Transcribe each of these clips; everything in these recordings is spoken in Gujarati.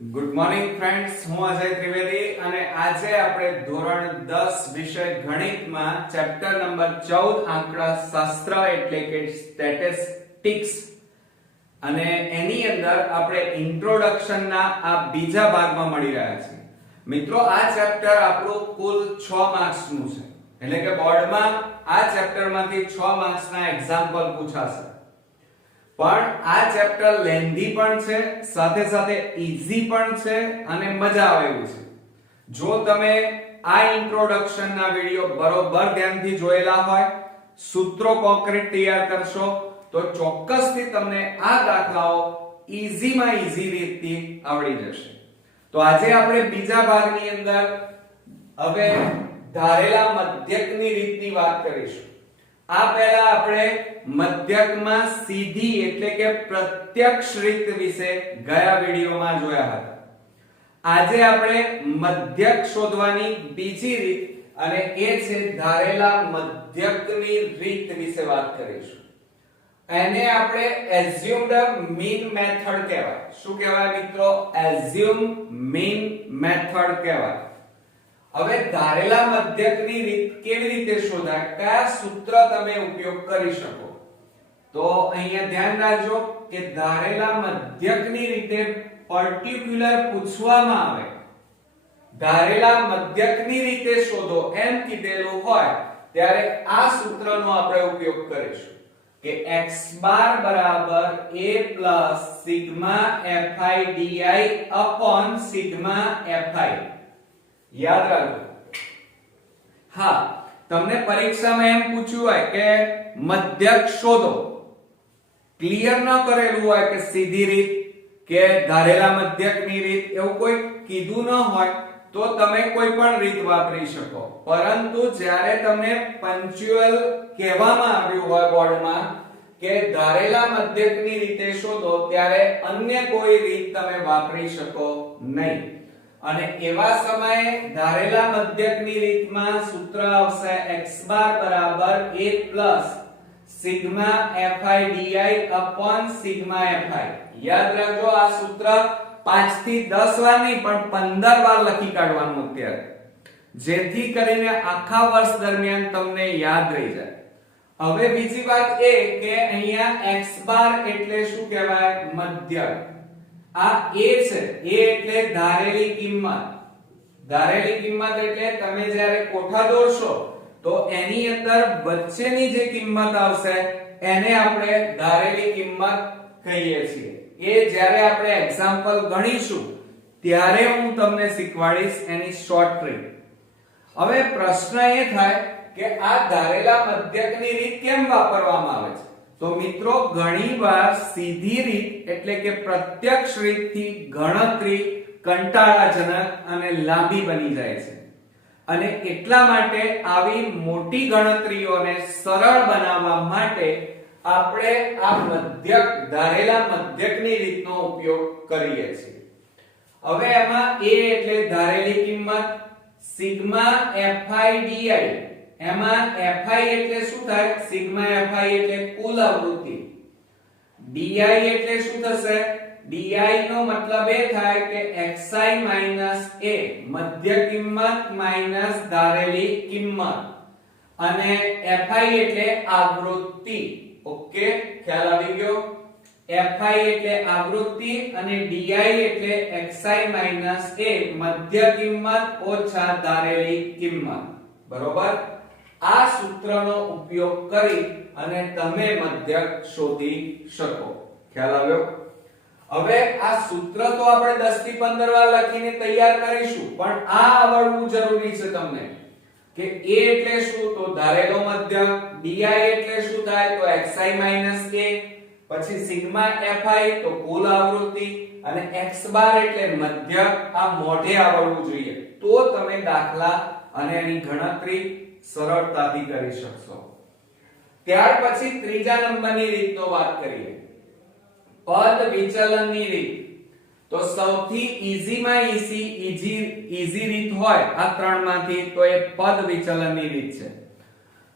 ગુડ મોર્નિંગ ફ્રેન્ડ્સ, હું અજય ત્રિવેદી અને આજે આપણે ધોરણ 10 વિષય ગણિતમાં ચેપ્ટર નંબર 14 આંકડાશાસ્ત્ર એટલે કે સ્ટેટિસ્ટિક્સ અને એની અંદર આપણે ઇન્ટ્રોડક્શન ના આ બીજા ભાગમાં મળી રહ્યા છીએ. મિત્રો, આ ચેપ્ટર આપણું કુલ 6 માર્ક્સ નું છે, એટલે કે બોર્ડમાં આ ચેપ્ટરમાંથી 6 માર્ક્સ ના એક્ઝામ્પલ પૂછાશે. પણ આ ચેપ્ટર લેન્ધી પણ છે, સાથે સાથે ઈઝી પણ છે અને મજા આવે એવું છે. જો તમે આ ઇન્ટ્રોડક્શન ના વિડિયો બરોબર ધ્યાનથી જોયેલા હોય, સૂત્રો કોન્ક્રીટ તૈયાર કરશો તો ચોક્કસથી તમને આ દાખલાઓ ઈઝીમાં ઈઝી રીતથી આવડી જશે. તો આજે આપણે બીજા ભાગની અંદર હવે ધારેલા મધ્યકની રીતની વાત કરીશું. આ પહેલા આપણે મધ્યકમાં સીધી એટલે કે પ્રત્યક્ષ રીત વિશે ગયા વિડિયોમાં જોયા હતા. આજે આપણે મધ્યક શોધવાની બીજી રીત અને એ છે ધારેલા મધ્યકની રીત વિશે વાત કરીશું. એને આપણે એઝ્યુમ્ડ મીન મેથડ કહેવાય. શું કહેવાય મિત્રો? એઝ્યુમ મીન મેથડ કહેવાય. હવે ધારેલા મધ્યકની રીત કેવી રીતે શોધાય, કયા સૂત્ર તમે ઉપયોગ કરી શકો? તો અહીંયા ધ્યાન રાખજો કે ધારેલા મધ્યકની રીતે પર્ટિક્યુલર પૂછવામાં આવે, ધારેલા મધ્યકની રીતે શોધો એમ કીધેલું હોય ત્યારે આ સૂત્રનો આપણે ઉપયોગ કરીશું કે x બાર બરાબર a sigma fi di upon sigma fi. યાદ રાખો. હા, તમને પરીક્ષામાં એમ પૂછ્યું હોય કે મધ્યક શોધો, ક્લિયર ન કરેલું હોય કે સીધી રીત કે ધારેલા મધ્યકની રીત, એવું કોઈ કીધું ન હોય તો તમે કોઈ પણ રીત વાપરી શકો. પરંતુ જ્યારે તમને પંક્ચ્યુઅલ કહેવામાં આવ્યું હોય બોર્ડમાં કે ધારેલા મધ્યકની રીતે શોધો, ત્યારે અન્ય કોઈ રીત તમે વાપરી શકો નહીં. અને એવા સમયે ધારેલા મધ્યકની રીતમાં સૂત્ર આવશે x બાર બરાબર a sigma fi di upon sigma fi. યાદ રાખજો, આ સૂત્ર 5 થી 10 વાર નહીં પણ 15 વાર લખી કાઢવાનું અત્યારે, જેથી કરીને આખા વર્ષ દરમિયાન તમને યાદ રહી જાય. હવે બીજી વાત એ કે અહીંયા x બાર એટલે શું કહેવાય? મધ્યક. આ a છે, a એટલે ધારેલી કિંમત. ધારેલી કિંમત એટલે તમે જ્યારે કોઠા દોરશો તો એની અંદર વચ્ચેની જે કિંમત આવશે એને આપણે ધારેલી કિંમત કહીએ છીએ. એ જ્યારે આપણે એક્ઝામ્પલ ગણીશું ત્યારે હું તમને શીખવાડીશ એની શોર્ટ ટ્રીક. હવે પ્રશ્ન એ થાય કે આ ધારેલા મધ્યકની રીત કેમ વાપરવામાં આવે છે? તો મિત્રો, ઘણીવાર સીધી રીત એટલે કે પ્રત્યક્ષ રીતથી ગણતરી કંટાળાજનક અને લાંબી બની જાય છે, અને એટલા માટે આવી મોટી ગણતરીઓને સરળ બનાવવા માટે આપણે આ મધ્યક ધારેલા મધ્યકની રીતનો ઉપયોગ કરીએ છીએ. હવે એમાં a એટલે ધારેલી કિંમત, સિગ્મા fi di, એમાં fi એટલે શું થાય? સિગ્મા fi એટલે કુલ આવૃત્તિ. di એટલે શું થશે? di નો મતલબ એ થાય કે xi a, મધ્ય કિંમત માઈનસ ધારેલી કિંમત, અને fi એટલે આવૃત્તિ. ઓકે, ખ્યાલ આવી ગયો? fi એટલે આવૃત્તિ અને di એટલે xi a, મધ્ય કિંમત ઓછા ધારેલી કિંમત. બરોબર? આ સૂત્રનો ઉપયોગ કરી અને તમે મધ્યક શોધી શકો. ખ્યાલ આવ્યો? હવે આ સૂત્ર તો આપણે 10 થી 15 વાર લખીને તૈયાર કરીશું, પણ આ આવડવું જરૂરી છે તમને કે a એટલે શું? તો ધારેલો મધ્યક. di એટલે શું થાય? તો xi a, પછી સિગ્મા fi તો કુલ આવૃત્તિ, અને x બાર એટલે મધ્યક. આ મોઢે આવડવું જોઈએ તો તમે દાખલા અને એની ગણતરી સરળતાથી કરી શકશો. ત્યાર પછી ત્રીજા નંબરની રીતનો વાત કરીએ, પદ વિચલનની રીત. તો સૌથી ઈઝીમાં ઈઝી રીત હોય આ ત્રણમાંથી તો એ પદ વિચલનની રીત છે.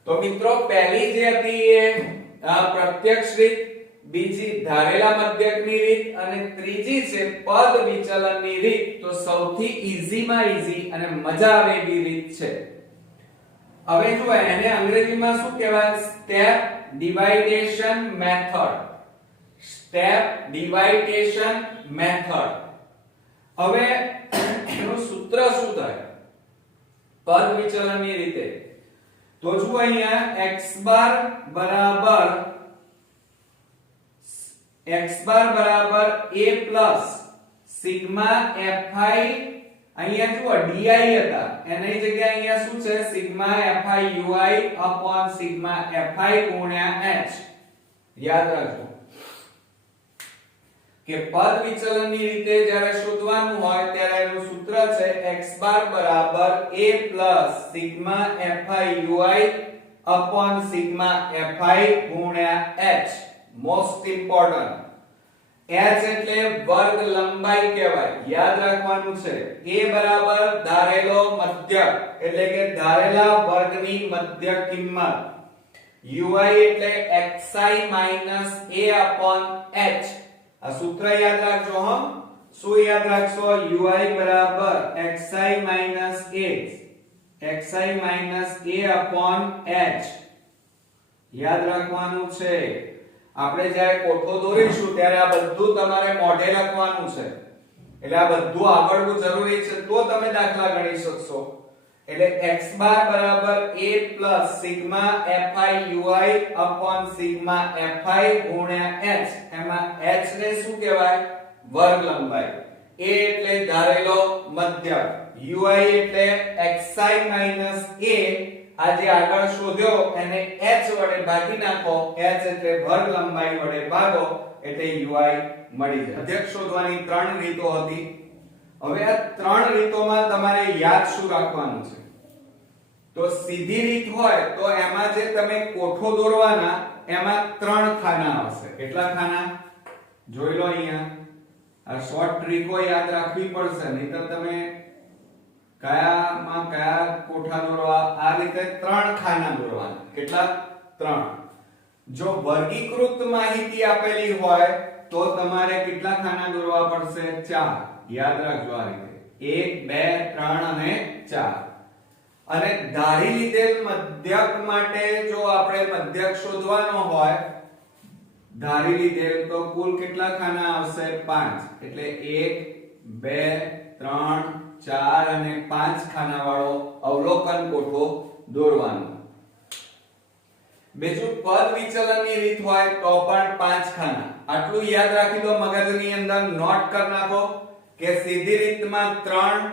તો મિત્રો, પહેલી જે હતી એ પ્રત્યક્ષ રીત, બીજી ધારેલા મધ્યકની રીત અને ત્રીજી છે પદ વિચલનની રીત. તો સૌથી ઈઝી માં ઈઝી અને મજા આવે એવી રીત છે. હવે જો એને અંગ્રેજીમાં શું કહેવાય? Step deviation method. Step deviation method. હવે એનું સૂત્ર શું થાય પદ વિચલનની રીતે? તો જુઓ અહીંયા x બાર બરાબર a પ્લસ સિગ્મા fi. અહીંયા જુઓ di હતા એની જગ્યાએ અહીંયા શું છે? Sigma fi ui upon sigma fi ગુણ્યા h. યાદ રાખજો કે પદ વિચલનની રીતે જ્યારે શોધવાનું હોય ત્યારે એનું સૂત્ર છે x બાર બરાબર a plus sigma fi ui upon sigma fi ગુણ્યા h. Most important. h એટલે વર્ગ લંબાઈ કહેવાય. યાદ રાખવાનું છે. a બરાબર ધારેલો મધ્યક એટલે કે ધારેલા વર્ગની મધ્યક કિંમત. ui એટલે xi a upon h. આ સૂત્ર યાદ રાખજો. શું યાદ રાખશો? ui બરાબર xi a upon h. યાદ રાખવાનું છે. આપણે જ્યારે કોઠો દોરીશું ત્યારે આ બધું તમારે મોઢે લખવાનું છે. એટલે આ બધું આવડવું જરૂરી છે તો તમે દાખલા ગણી શકશો. એટલે x બાર બરાબર a plus sigma fi ui upon sigma fi ગુણ્યા h. એમાં h ને શું કહેવાય? વર્ગ લંબાઈ. a એટલે ધારેલો મધ્યક. ui એટલે xi a. આ જે આગળ શોધ્યો એને h વડે ભાગી નાખો. h એટલે વર્ગ લંબાઈ વડે ભાગો એટલે ui મળી જાય. મધ્યક શોધવાની ત્રણ રીતો હતી. હવે આ ત્રણ રીતોમાં તમારે યાદ શું રાખવાનું છે? તો સીધી રીત હોય તો એમાં જે તમે કોઠો દોરવાના એમાં ત્રણ ખાના આવશે. કેટલા ખાના? જોઈ લો અહીંયા. આ શોર્ટ ટ્રીકો યાદ રાખવી પડશે નહીતર તમે કયામાં કયા કોઠા દોરવા? આ રીતે ત્રણ ખાના દોરવાના. કેટલા? ત્રણ. જો વર્ગીકૃત માહિતી આપેલી હોય તો તમારે કેટલા ખાના દોરવા પડશે? ચાર. યાદ રાખજો આ રીતે 1 2 3 અને 4. અને ધારી લીધેલ મધ્યક માટે જો આપણે મધ્યક શોધવાનો હોય ધારી લીધેલ તો કુલ કેટલા ખાના આવશે? 5. એટલે 1 2 3 4 અને 5 ખાના વાળો અવલોકન કોઠો દોરવાનો. બીજું પદ વિચલનની રીત હોય તો પણ 5 ખાના. આટલું યાદ રાખી દો, મગજની અંદર નોટ કરી નાખો કે સીધી રીતમાં 3,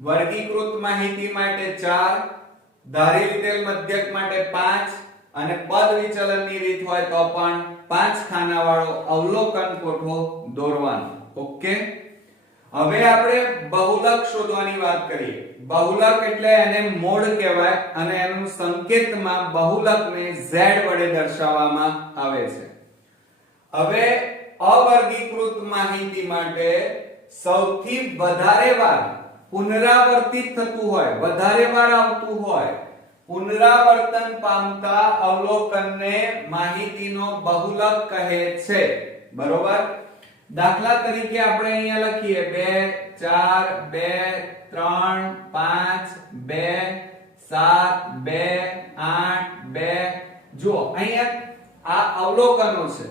વર્ગીકૃત માહિતી માટે 4, ધારી લીધેલ મધ્યક માટે 5 અને પદ વિચલનની રીત હોય તો પણ 5 ખાના વાળો અવલોકન કોઠો દોરવાનો. ઓકે. હવે આપણે બહુલક શોધવાની વાત કરીએ. બહુલક એટલે એને મોડ કહેવાય અને એનું સંકેતમાં બહુલકને z વડે દર્શાવવામાં આવે છે. હવે અવર્ગીકૃત માહિતી માટે સૌથી વધારે વાર પુનરાવર્તિત થતું હોય, વધારે વાર આવતું હોય, પુનરાવર્તન પામતા અવલોકનને માહિતીનો બહુલક કહે છે. બરોબર? દાખલા તરીકે આપણે અહીંયા લખીએ 2 4 2 3 5 2 7 2 8 2. જો અહીંયા આ અવલોકનો છે.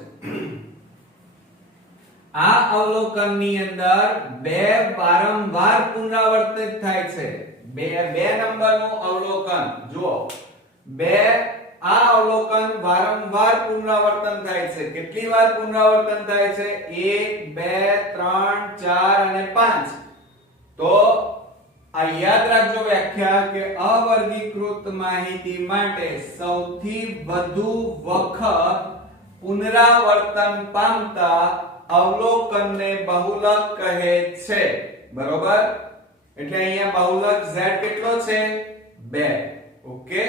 આ અવલોકનની અંદર 2 વારંવાર પુનરાવર્તિત થાય છે. 2 નંબરનું અવલોકન જુઓ. 2 આ અવલોકન વારંવાર પુનરાવર્તન થાય છે. કેટલી વાર પુનરાવર્તન થાય છે? 1 2 3 4 અને 5. તો આ યાદ રાખજો વ્યાખ્યા કે અવર્ગીકૃત માહિતી માટે સૌથી વધુ વખત પુનરાવર્તન પામતા અવલોકનને બહુલક કહે છે. બરોબર? એટલે અહીંયા બહુલક z કેટલો છે? 2. ઓકે.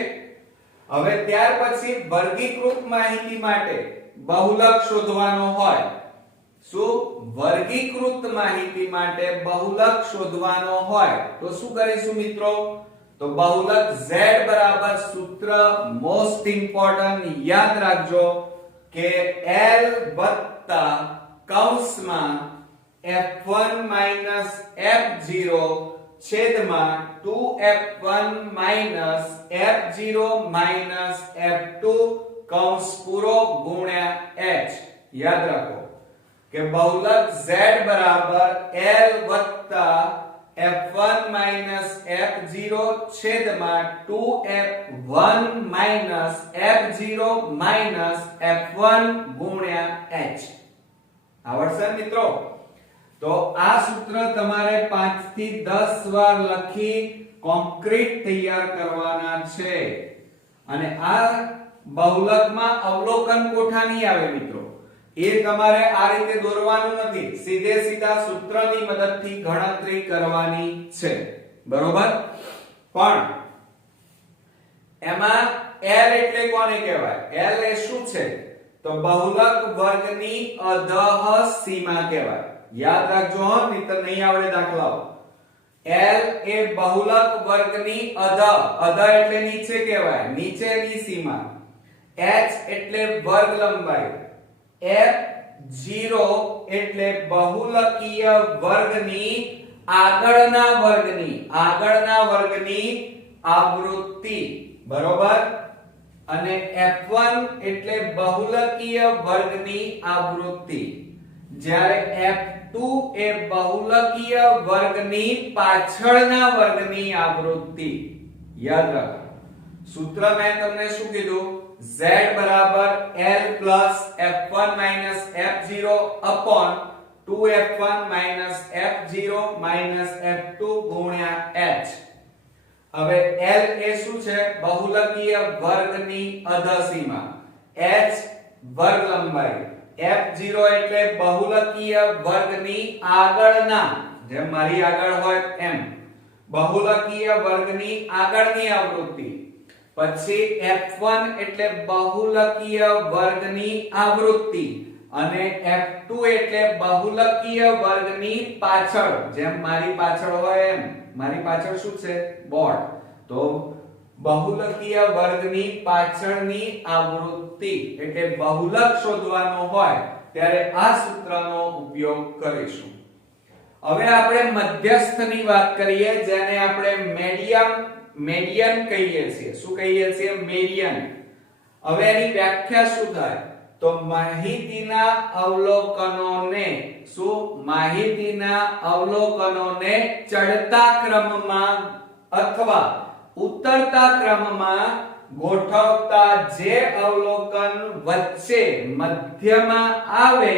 હવે ત્યાર પછી વર્ગીકૃત માહિતી માટે બહુલક શોધવાનો હોય. શું? વર્ગીકૃત માહિતી માટે બહુલક શોધવાનો હોય તો શું કરીશું મિત્રો? તો બહુલક z બરાબર સૂત્ર મોસ્ટ ઇમ્પોર્ટન્ટ યાદ રાખજો. કે L વત્તા કૌંસમાં F1 માઈનસ F0 છેદમાં 2F1 minus F0 minus F2 કૌંસ પૂરો ગુણ્યા H. યાદ રાખો કે બહુલક Z બરાબર L વત્તા F1 માઈનસ F0 છેદમાં 2F1 minus F0 minus F1 ગુણ્યા H. આવડશે મિત્રો? તો આ સૂત્ર તમારે 5 થી 10 વાર લખી કોન્ક્રીટ તૈયાર કરવાના છે. અને આ બહુલકમાં અવલોકન કોઠા નહીં આવે મિત્રો. એ તમારે આ રીતે દોરવાનું નથી, સીધે સીધા સૂત્રની મદદથી ગણતરી કરવાની છે. બરોબર? પણ એમાં L એટલે કોને કહેવાય? L એ શું છે? તો બહુલક વર્ગની અધઃ સીમા કહેવાય. યાદ રાખજો હો, નહીતર નહીં આવડે દાખલાઓ. L એ બહુલક વર્ગની અધઃ એટલે નીચે કહેવાય, નીચેની સીમા. H એટલે વર્ગ લંબાઈ, F0 એટલે બહુલકીય વર્ગની આગળના વર્ગની આવૃત્તિ. બરોબર? અને F1 એટલે બહુલકીય વર્ગની આવૃત્તિ. જ્યારે F2 એ બહુલકીય વર્ગની પાછળના વર્ગની આવૃત્તિ. યાદ રાખો, સૂત્ર મેં તમને શું કીધું? Z બરાબર L plus F1 minus F0 upon 2F1 minus F0 minus F2 ગુણ્યા H. હવે L એ શું છે? બહુલકીય વર્ગની અધસીમા. H વર્ગ લંબાઈ. F0 એટલે બહુલકીય વર્ગની આગળના, જેમ મારી આગળ હોય એમ, બહુલકીય વર્ગની આગળની આવૃત્તિ. પછી F1 એટલે બહુલકીય વર્ગની આવૃત્તિ અને F2 એટલે બહુલકીય વર્ગની પાછળ, જેમ મારી પાછળ હોય એમ. મારી પાછળ શું છે? બોર્ડ. તો બહુલકીય વર્ગની પાછળની આવૃત્તિ એટલે બહુલક શોધવાનો હોય ત્યારે આ સૂત્રનો ઉપયોગ કરીશું. હવે આપણે મધ્યસ્થની વાત કરીએ, જેને આપણે મેડિયન કહીએ છીએ. શું કહીએ છીએ? મેડિયન. હવે એની વ્યાખ્યા શું થાય? તો માહિતીના અવલોકનોને ચડતા ક્રમમાં અથવા ઉતરતા ક્રમમાં ગોઠવતા જે અવલોકન વચ્ચે મધ્યમાં આવે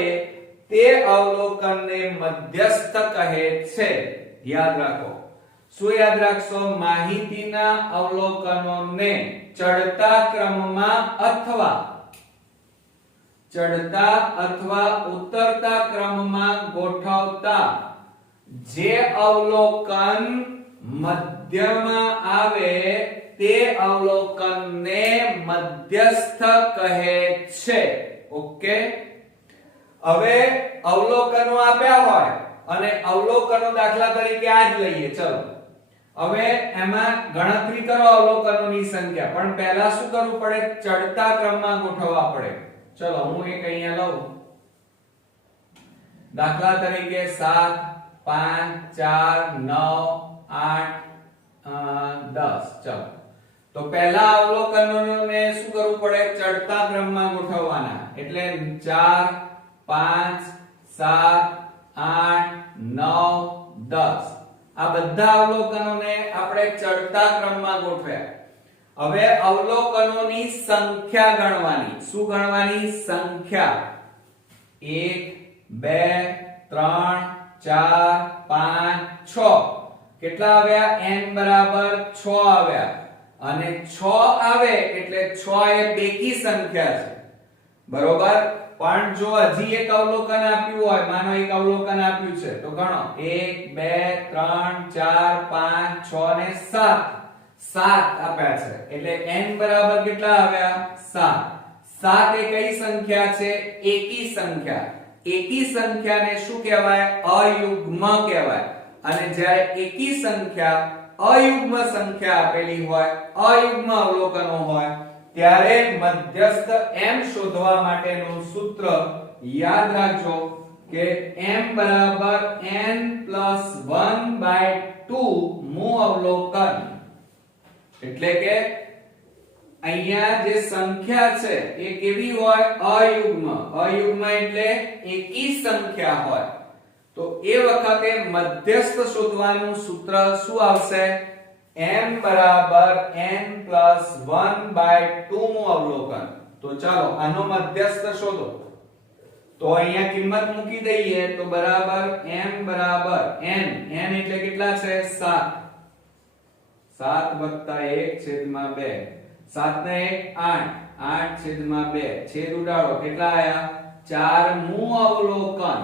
તે અવલોકનને મધ્યસ્થ કહે છે. યાદ રાખો. શું યાદ રાખશો? માહિતીના અવલોકનોને ચડતા ક્રમમાં અથવા ઉતરતા ક્રમમાં ગોઠવતા જે અવલોકન મધ્યમાં આવે તે અવલોકનને મધ્યસ્થ કહે છે. ઓકે? હવે અવલોકનો આપ્યા હોય અને અવલોકનો દાખલા તરીકે આ જ લઈએ. ચલો હવે એમાં ગણતરી કરો અવલોકનોની સંખ્યા, પણ પહેલા શું કરવું પડે? ચડતા ક્રમમાં ગોઠવવા પડે. ચલો હું એક અહીંયા લઉં. દાખલા તરીકે 7 5 4 9 8 10. ચલો તો પહેલા અવલોકનોને શું કરવું પડે? ચડતા ક્રમમાં ગોઠવવાના. એટલે 4 5 7 8 9 10. આ બધા અવલોકનોને આપણે ચડતા ક્રમમાં ગોઠવ્યા. હવે અવલોકનોની સંખ્યા ગણવાની. શું ગણવાની? સંખ્યા. 1 2 3 4 5 6. કેટલા આવ્યા? n બરાબર 6 આવ્યા. અને 6 આવે એટલે 6 એ બેકી સંખ્યા છે. બરોબર? પણ જો હજી એક અવલોકન આપ્યું હોય, માનો એક અવલોકન આપ્યું છે, તો ગણો 1 2 3 4 5 6 ને 7. 7 આપ્યા છે એટલે n બરાબર કેટલા આવ્યા? 7. 7 એ કઈ સંખ્યા છે? એકી સંખ્યા. એકી સંખ્યાને શું કહેવાય? અયુગ્મ કહેવાય. અને જ્યારે એકી સંખ્યા અયુગ્મ સંખ્યા આપેલી હોય, અયુગ્મ અવલોકનો હોય, ત્યારે મધ્યસ્થ m શોધવા માટેનું સૂત્ર યાદ રાખજો કે m બરાબર n + 1/2 મૂ અવલોકન, એટલે કે અહીંયા જે સંખ્યા છે એ કેવી હોય? અયુગ્મ. અયુગ્મ એટલે એકી સંખ્યા હોય. તો એ વખતે મધ્યસ્થ શોધવાનું સૂત્ર શું આવશે? m બરાબર n + 1/2 મૂ અવલોકન. તો ચાલો આનો મધ્યસ્થ શોધો. તો અહીંયા કિંમત મૂકી દઈએ તો બરાબર m બરાબર n. n એટલે કેટલા છે? 7. 7 + 1/2. 7 ને 1 8/2. છેદ ઉડાડો, કેટલા આયા? 4 મૂ અવલોકન.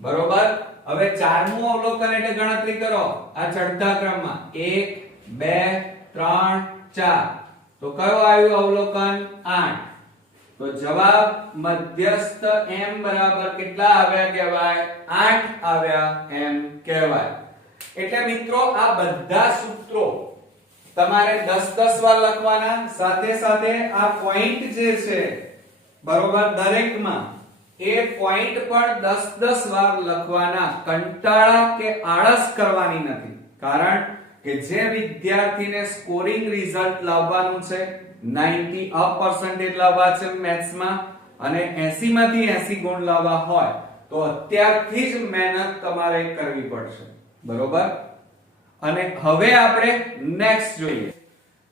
બરોબર. હવે 4 મૂ અવલોકન એટલે ગણતરી કરો આ ચડતા ક્રમમાં 1 2 3 4. તો કયો આવ્યું અવલોકન? 8. તો જવાબ મધ્યસ્થ m બરાબર કેટલા આવ્યા કહેવાય? 8 આવ્યા એમ કહેવાય. એટલે મિત્રો આ બધા સૂત્રો તમારે 10 વાર લખવાના, સાથે સાથે આ પોઈન્ટ જે છે બરોબર દરેકમાં એ પોઈન્ટ પણ 10 વાર લખવાના. કંટાળા કે આળસ કરવાની નથી, કારણ કે જે વિદ્યાર્થીને સ્કોરિંગ રિઝલ્ટ લાવવાનું છે, 90% લાવવા છે મેથ્સમાં અને 80 માંથી 80 ગુણ લાવવા હોય તો અત્યારથી જ મહેનત તમારે કરવી પડશે. બરોબર. અને હવે આપણે નેક્સ્ટ જોઈએ.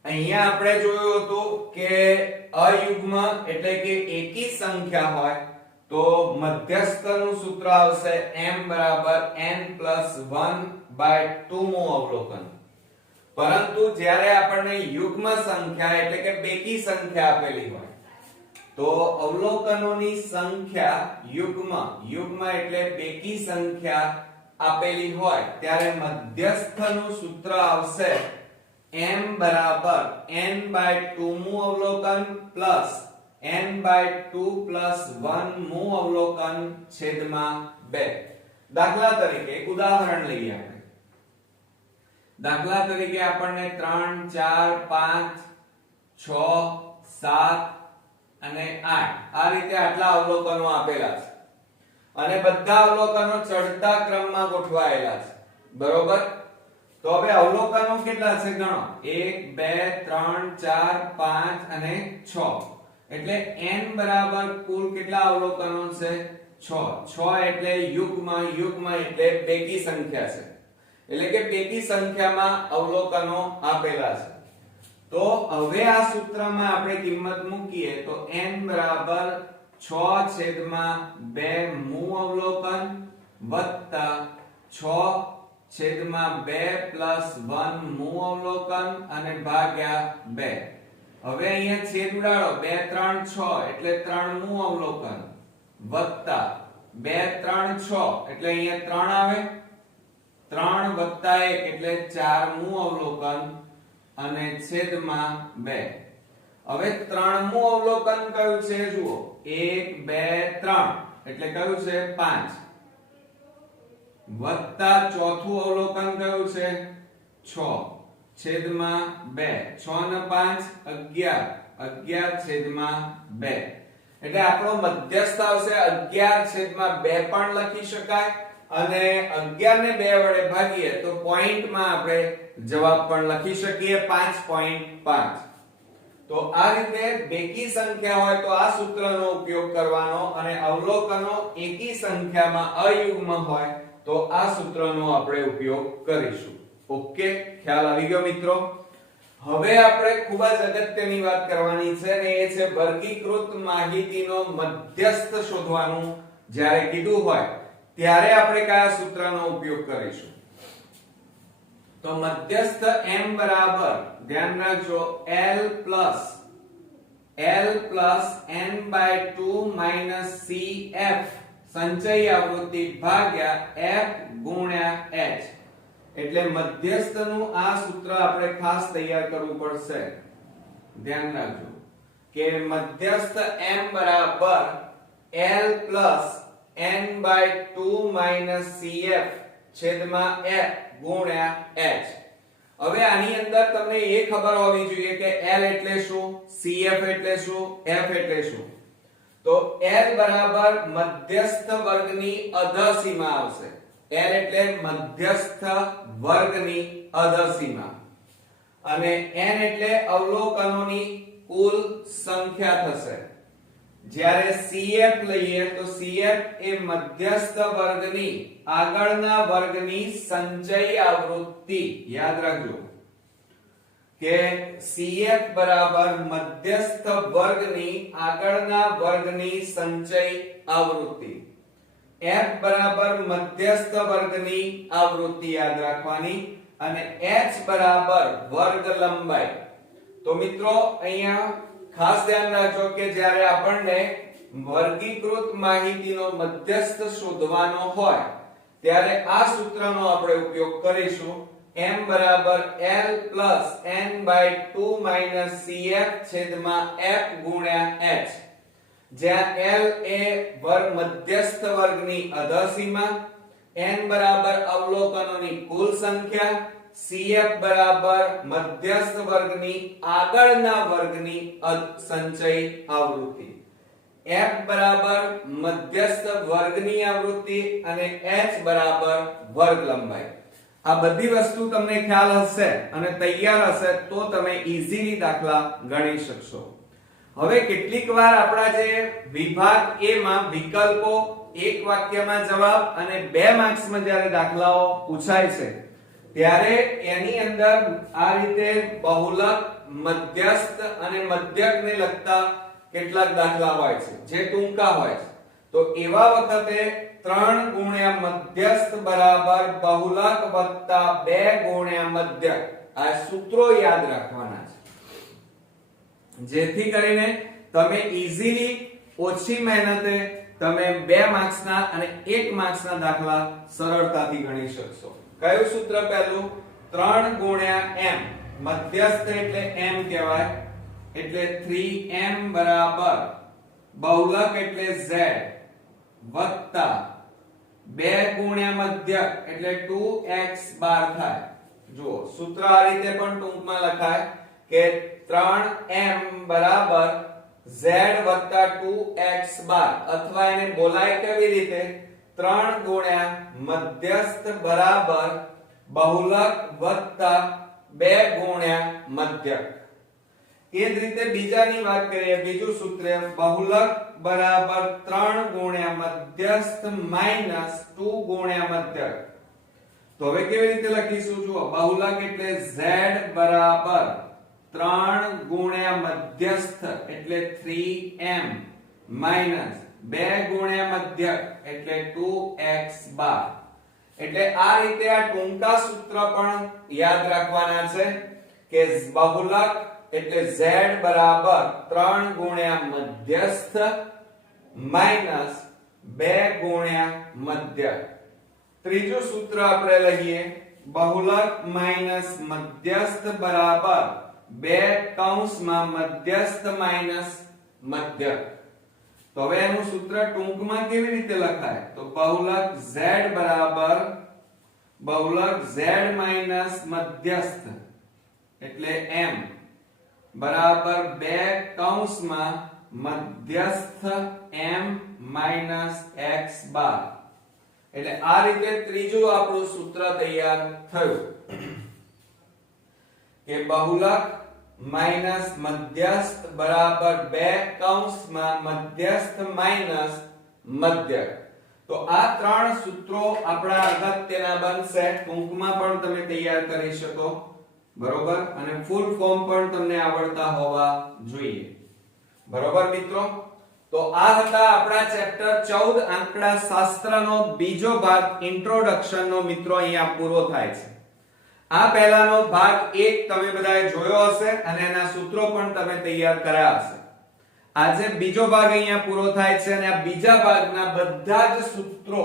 અહીંયા આપણે જોયું હતું કે અયુગ્મ એટલે કે એકી સંખ્યા હોય તો મધ્યસ્થનું સૂત્ર આવશે m બરાબર n + 1/2 મૂ અવલોકન. પરંતુ જ્યારે આપણને યુગ્મ સંખ્યા એટલે કે બેકી સંખ્યા આપેલી હોય તો અવલોકનોની સંખ્યા યુગ્મ એટલે બેકી સંખ્યા આપેલી હોય ત્યારે મધ્યસ્થનું સૂત્ર આવશે m બરાબર n/2 મૂ અવલોકન પ્લસ n/2 + 1 મૂ અવલોકન છેદમાં 2. દાખલા તરીકે એક ઉદાહરણ લઈએ આપણે. દાખલા તરીકે આપણને 3 4 5 6 7 અને 8 આ રીતે આટલા અવલોકનો આપેલા છે અને બધા અવલોકનો ચડતા ક્રમમાં ગોઠવાયેલા છે. બરોબર. તો હવે અવલોકનો કેટલા છે ગણો. 1 2 3 4 5 અને 6. એટલે n બરાબર કુલ કેટલા અવલોકનો છે? 6. 6 એટલે યુગ્મ એટલે બેકી સંખ્યા છે, એટલે કે બેકી સંખ્યામાં અવલોકનો આપેલા છે. તો હવે આ સૂત્રમાં આપણે કિંમત મૂકીએ તો n બરાબર 6/2 મૂ અવલોકન વત્તા 6/2 + 1 મૂ અવલોકન અને ભાગ્યા 2. હવે અહીંયા છેદ ઉડાડો. 2 3 6 એટલે 3 મૂ અવલોકન વત્તા 2 3 6 એટલે અહીંયા 3 આવે. 3 + 1 એટલે 4 મૂ અવલોકન અને છેદમાં 2. હવે 3 મૂ અવલોકન કયું છે જુઓ. 1 2 3 એટલે કયું છે? 5 વત્તા ચોથું અવલોકન કયું છે? 6 છેદમાં 2. 6 ને 5 11 11/2. એટલે આપણો મધ્યસ્થ આવશે 11/2 પણ લખી શકાય અને 11 ને 2 વડે ભાગીએ તો પોઈન્ટમાં આપણે જવાબ પણ લખી શકીએ 5.5. તો આ રીતે બેકી સંખ્યા હોય તો આ સૂત્રનો ઉપયોગ કરવાનો અને અવલોકનો એકી સંખ્યામાં અયુગ્મ હોય તો આ સૂત્રનો આપણે ઉપયોગ કરીશું. ઓકે, ખ્યાલ આવી ગયો મિત્રો. હવે આપણે ખૂબ જ અગત્યની વાત કરવાની છે અને એ છે વર્ગીકૃત માહિતીનો મધ્યસ્થ શોધવાનું. જ્યારે કીધું હોય ત્યારે આપણે કયા સૂત્રનો ઉપયોગ કરીશું? તો મધ્યસ્થ m બરાબર ધ્યાન રાખજો l + n/2 - cf સંચય આવૃત્તિ ભાગ્યા f * h. એટલે મધ્યસ્થનું આ સૂત્ર આપણે ખાસ તૈયાર કરવું પડશે. ધ્યાન રાખજો કે મધ્યસ્થ m બરાબર l + n/2 - cf છેદમાં f * h. હવે આની અંદર તમને એ ખબર હોવી જોઈએ કે L એટલે શું, CF એટલે શું, F એટલે શું. તો L બરાબર મધ્યસ્થ વર્ગની અધસીમા આવશે. L એટલે મધ્યસ્થ વર્ગની અધસીમા અને n એટલે અવલોકનોની કુલ સંખ્યા થશે. જ્યારે CF લઈએ તો CF એ મધ્યસ્થ વર્ગની આગળના વર્ગની સંચય આવૃત્તિ. યાદ રાખજો કે CF બરાબર મધ્યસ્થ વર્ગની આગળના વર્ગની સંચય આવૃત્તિ. F બરાબર મધ્યસ્થ વર્ગની આવૃત્તિ યાદ રાખવાની અને h બરાબર વર્ગ લંબાઈ. તો મિત્રો અહીંયા ખાસ ધ્યાન રાખજો કે જ્યારે આપણને વર્ગીકૃત માહિતીનો મધ્યસ્થ શોધવાનો હોય ત્યારે આ સૂત્રનો આપણે ઉપયોગ કરીશું. m બરાબર l plus n by 2 minus cf છેદમાં f ગુણ્યા h, જ્યાં l એ વર્ગ મધ્યસ્થ વર્ગની અધસીમા, n બરાબર અવલોકનોની કુલ સંખ્યા, CF બરાબર મધ્યસ્થ વર્ગની આગળના વર્ગની સંચય આવૃત્તિ, F બરાબર મધ્યસ્થ વર્ગની આવૃત્તિ અને H બરાબર વર્ગ લંબાઈ. આ બધી વસ્તુ તમને ખ્યાલ હશે અને તૈયાર હશે તો તમે ઈઝીલી દાખલા ગણી શકશો. હવે કેટલીક વાર આપણા જે વિભાગ A માં વિકલ્પો, એક વાક્યમાં જવાબ અને 2 માર્ક્સમાં જ્યારે દાખલાઓ પૂછાય છે ત્યારે એની અંદર આ રીતે બહુલક, મધ્યસ્થ અને મધ્યકને લગતા કેટલાક દાખલા હોય છે જે ટૂંકા હોય છે. તો એવા વખતે 3 ગુણ્યા મધ્યસ્થ બરાબર બહુલક વત્તા 2 ગુણ્યા મધ્યક, આ સૂત્રો યાદ રાખવાના છે જેથી કરીને તમે ઈઝીલી ઓછી મહેનતે તમે 2 માર્ક્સના અને 1 માર્ક્સના દાખલા સરળતાથી ગણી શકશો. કયું સૂત્ર પહેલું? 3 ગુણ્યા m, મધ્યસ્થ એટલે m કહેવાય, એટલે 3m બરાબર બહુલક એટલે z વત્તા 2 ગુણ્યા મધ્યક એટલે 2x બાર થાય. જુઓ સૂત્ર આ રીતે પણ ટૂંકમાં લખાય કે 3m બરાબર z વત્તા 2x બાર, અથવા એને બોલાય કેવી રીતે? 3 ગુણ્યા મધ્યસ્થ બરાબર બહુલક વત્તા 2 ગુણ્યા મધ્યક. એ જ રીતે બીજાની વાત કરીએ, બીજું સૂત્ર બહુલક બરાબર 3 ગુણ્યા મધ્યસ્થ માઈનસ 2 ગુણ્યા મધ્યક. તો હવે કેવી રીતે લખીશું? જુઓ બહુલક એટલે z બરાબર 3 ગુણ્યા મધ્યસ્થ એટલે 3m માઈનસ 2 ગુણ્યા મધ્યક એટલે 2x બાર. એટલે આ રીતે આ ટૂંકા સૂત્ર પણ યાદ રાખવાના છે કે બહુલક એટલે z બરાબર 3 ગુણ્યા મધ્યસ્થ માઈનસ 2 ગુણ્યા મધ્યક. ત્રીજું સૂત્ર આપણે લઈએ, બહુલક માઈનસ મધ્યસ્થ બરાબર 2 કૌંસમાં મધ્યસ્થ માઈનસ મધ્યક. તો હવે એનું સૂત્ર ટૂંકમાં કેવી રીતે લખાય? તો બહુલક z બરાબર બહુલક z માઈનસ મધ્યસ્થ એટલે m બરાબર 2 કૌંસમાં મધ્યસ્થ m માઈનસ x બાર. એટલે આ રીતે ત્રીજું આપણું સૂત્ર તૈયાર થયું કે બહુલક માઈનસ મધ્યસ્થ બરાબર 2 કૌંસમાં મધ્યસ્થ માઈનસ મધ્યક. તો આ 3 સૂત્રો આપણા અગત્યના બનશે. ટૂંકમાં પણ તમે તૈયાર કરી શકો, બરોબર, અને ફૂલ ફોર્મ પણ તમને આવડતા હોવા જોઈએ. બરોબર મિત્રો? તો આ હતા આપણા ચેપ્ટર 14 આંકડા શાસ્ત્રનો બીજો ભાગ, ઇન્ટ્રોડક્શન નો મિત્રો અહીંયા પૂરો થાય છે. આ પહેલાનો ભાગ 1 તમે બધાએ જોયો હશે અને એના સૂત્રો પણ તમે તૈયાર કર્યા હશે. આજે બીજો ભાગ અહીંયા પૂરો થાય છે અને આ બીજા ભાગના બધા જ સૂત્રો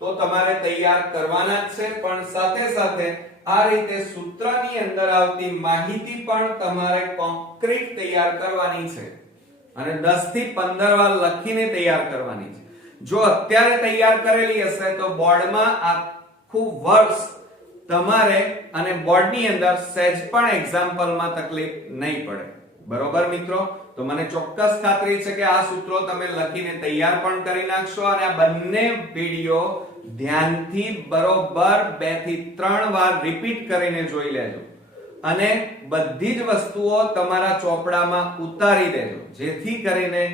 તો તમારે તૈયાર કરવાના જ છે, પણ સાથે સાથે આ રીતે સૂત્રની અંદર આવતી માહિતી પણ તમારે કોન્ક્રીટ તૈયાર કરવાની છે અને 10 થી 15 વાર લખીને તૈયાર કરવાની છે. જો અત્યારે તૈયાર કરેલી હશે તો બોર્ડમાં આખું વર્ષ તમારે અને બોર્ડની અંદર સહેજ પણ એક્ઝામ્પલમાં તકલીફ નહીં પડે. બરોબર મિત્રો? તો મને ચોક્કસ ખાતરી છે કે આ સૂત્રો તમે લખીને તૈયાર પણ કરી નાખશો અને આ બંને વિડિયો ધ્યાનથી બરોબર 2 થી 3 વાર રિપીટ કરીને જોઈ લેજો અને બધી જ વસ્તુઓ તમારા ચોપડામાં ઉતારી દેજો, જેથી કરીને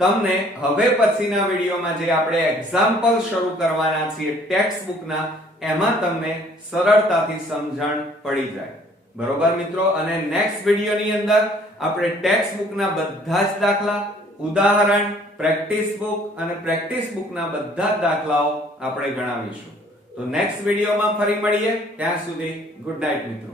તમને હવે પછીના વિડિયોમાં જે આપણે એક્ઝામ્પલ શરૂ કરવાના છીએ ટેક્સ્ટ બુકના, એમાં તમને સરળતાથી સમજણ પડી જાય. બરોબર મિત્રો? અને નેક્સ્ટ વિડિયોની અંદર આપણે ટેક્સ્ટ બુકના બધા જ દાખલા, ઉદાહરણ, પ્રેક્ટિસ બુક અને પ્રેક્ટિસ બુકના બધા જ દાખલાઓ આપણે ગણાવીશું. તો નેક્સ્ટ વિડિયોમાં ફરી મળીએ. ત્યાં સુધી ગુડ નાઈટ મિત્રો.